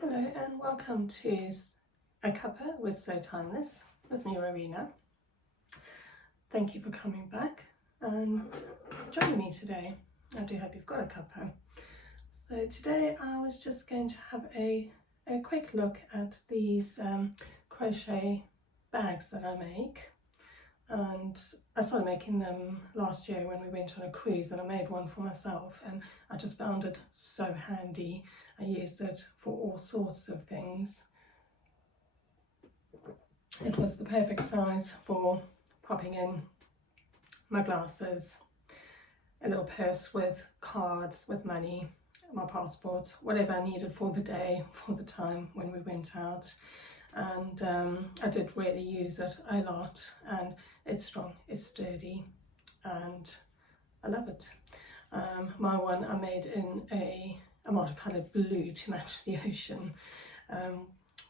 Hello and welcome to A Cuppa with So Timeless with me, Rowena. Thank you for coming back and joining me today. I do hope you've got a cuppa. So today I was just going to have a quick look at these crochet bags that I make. And I started making them last year when we went on a cruise, and I made one for myself and I just found it so handy. I used it for all sorts of things. It was the perfect size for popping in my glasses, a little purse with cards, with money, my passport, whatever I needed for the day, for the time when we went out. And I did really use it a lot, and it's strong, it's sturdy, and I love it. My one I made in a multicoloured blue to match the ocean,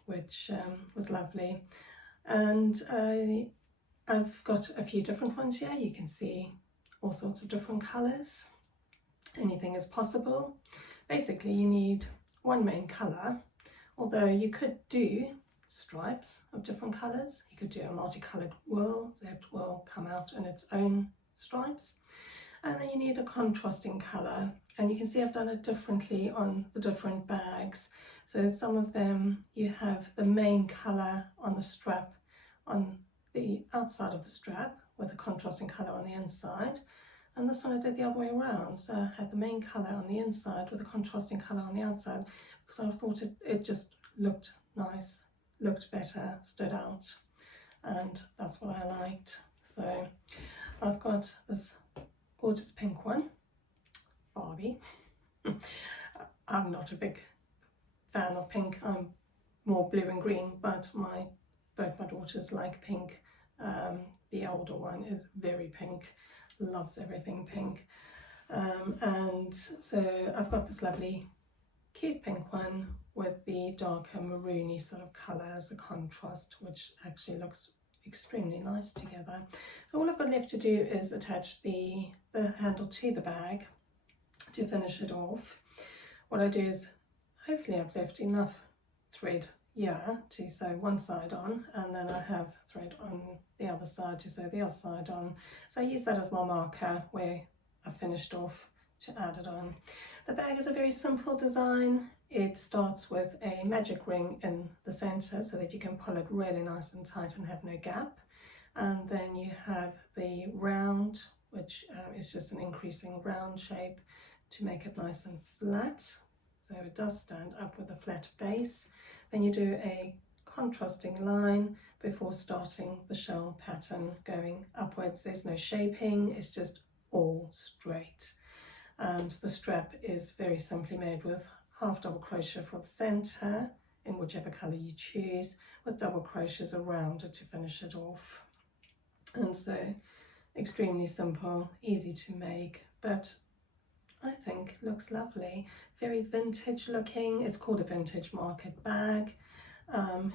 which was lovely. And I've got a few different ones here. You can see all sorts of different colours. Anything is possible. Basically you need one main colour, although you could do stripes of different colours. You could do a multicoloured wool that will come out in its own stripes. And then you need a contrasting colour, and you can see I've done it differently on the different bags. So some of them you have the main colour on the strap on the outside of the strap with a contrasting colour on the inside, and this one I did the other way around. So I had the main colour on the inside with a contrasting colour on the outside, because I thought it just looked nice, looked better, stood out, and that's what I liked. So I've got this gorgeous pink one, Barbie. I'm not a big fan of pink, I'm more blue and green, but both my daughters like pink. The older one is very pink, loves everything pink. And so I've got this lovely cute pink one with the darker maroony sort of colour as a contrast, which actually looks extremely nice together. So all I've got left to do is attach the handle to the bag to finish it off. What I do is, hopefully I've left enough thread here to sew one side on, and then I have thread on the other side to sew the other side on. So I use that as my marker where I finished off to add it on. The bag is a very simple design. It starts with a magic ring in the center so that you can pull it really nice and tight and have no gap. And then you have the round, which is just an increasing round shape to make it nice and flat. So it does stand up with a flat base. Then you do a contrasting line before starting the shell pattern going upwards. There's no shaping, it's just all straight. And the strap is very simply made with half double crochet for the center in whichever color you choose, with double crochets around it to finish it off. And so extremely simple, easy to make, but I think looks lovely. Very vintage looking. It's called a vintage market bag.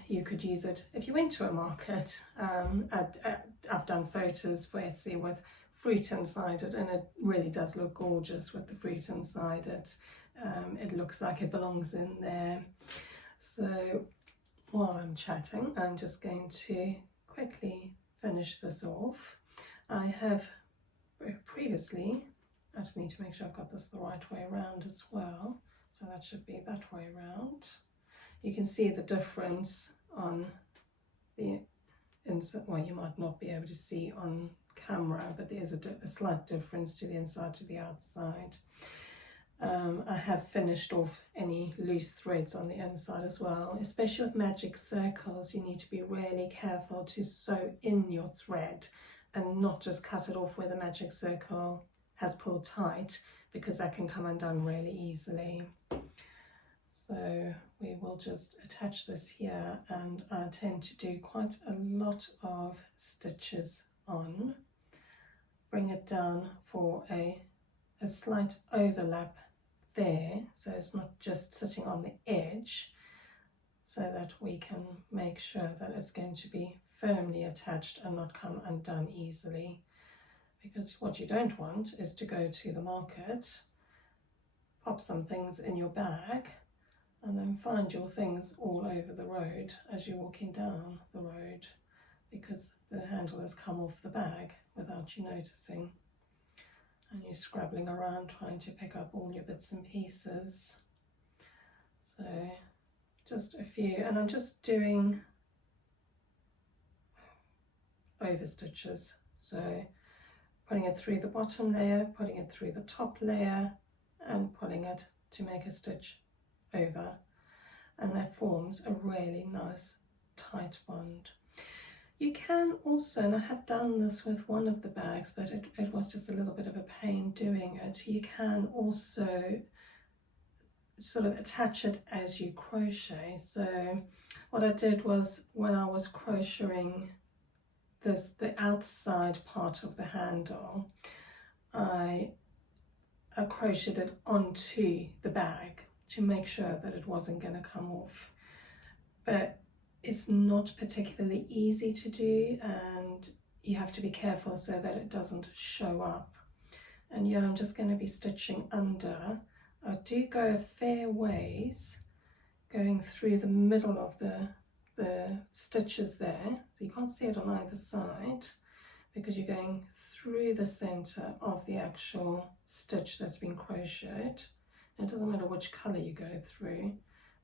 You could use it if you went to a market. I've done photos for Etsy with fruit inside it, and it really does look gorgeous with the fruit inside it. It looks like it belongs in there. So while I'm chatting, I'm just going to quickly finish this off. I have previously, I just need to make sure I've got this the right way around as well. So that should be that way around. You can see the difference on the inside. Well, you might not be able to see on camera, but there's a slight difference to the inside to the outside. I have finished off any loose threads on the inside as well. Especially with magic circles, you need to be really careful to sew in your thread and not just cut it off where the magic circle has pulled tight, because that can come undone really easily. So we will just attach this here, and I tend to do quite a lot of stitches on. Bring it down for a slight overlap there, so it's not just sitting on the edge, so that we can make sure that it's going to be firmly attached and not come undone easily. Because what you don't want is to go to the market, pop some things in your bag, and then find your things all over the road as you're walking down the road, because the handle has come off the bag without you noticing, and you're scrabbling around trying to pick up all your bits and pieces. So just a few, and I'm just doing over stitches, so putting it through the bottom layer, putting it through the top layer, and pulling it to make a stitch over, and that forms a really nice tight bond. You can also, and I have done this with one of the bags, but it was just a little bit of a pain doing it, you can also sort of attach it as you crochet. So what I did was, when I was crocheting the outside part of the handle, I crocheted it onto the bag to make sure that it wasn't going to come off. But it's not particularly easy to do, and you have to be careful so that it doesn't show up. And yeah, I'm just going to be stitching under. I do go a fair ways, going through the middle of the stitches there, so you can't see it on either side, because you're going through the center of the actual stitch that's been crocheted. And it doesn't matter which color you go through,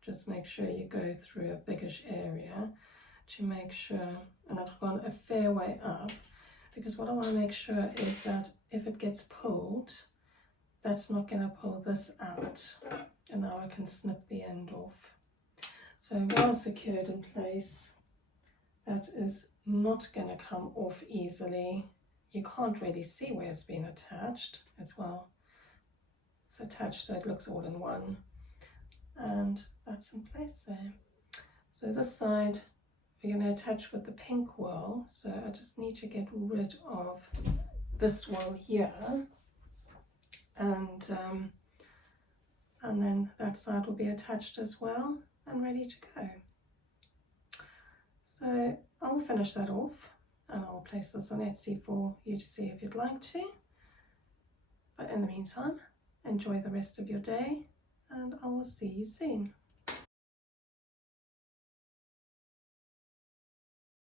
just make sure you go through a biggish area to make sure. And I've gone a fair way up, because what I want to make sure is that if it gets pulled, that's not going to pull this out, and now I can snip the end off. So well secured in place, that is not going to come off easily. You can't really see where it's been attached as well. It's attached so it looks all in one, and that's in place there. So this side we're going to attach with the pink wool, so I just need to get rid of this wool here, and then that side will be attached as well and ready to go. So I will finish that off, and I'll place this on Etsy for you to see if you'd like to. But in the meantime, enjoy the rest of your day, and I will see you soon.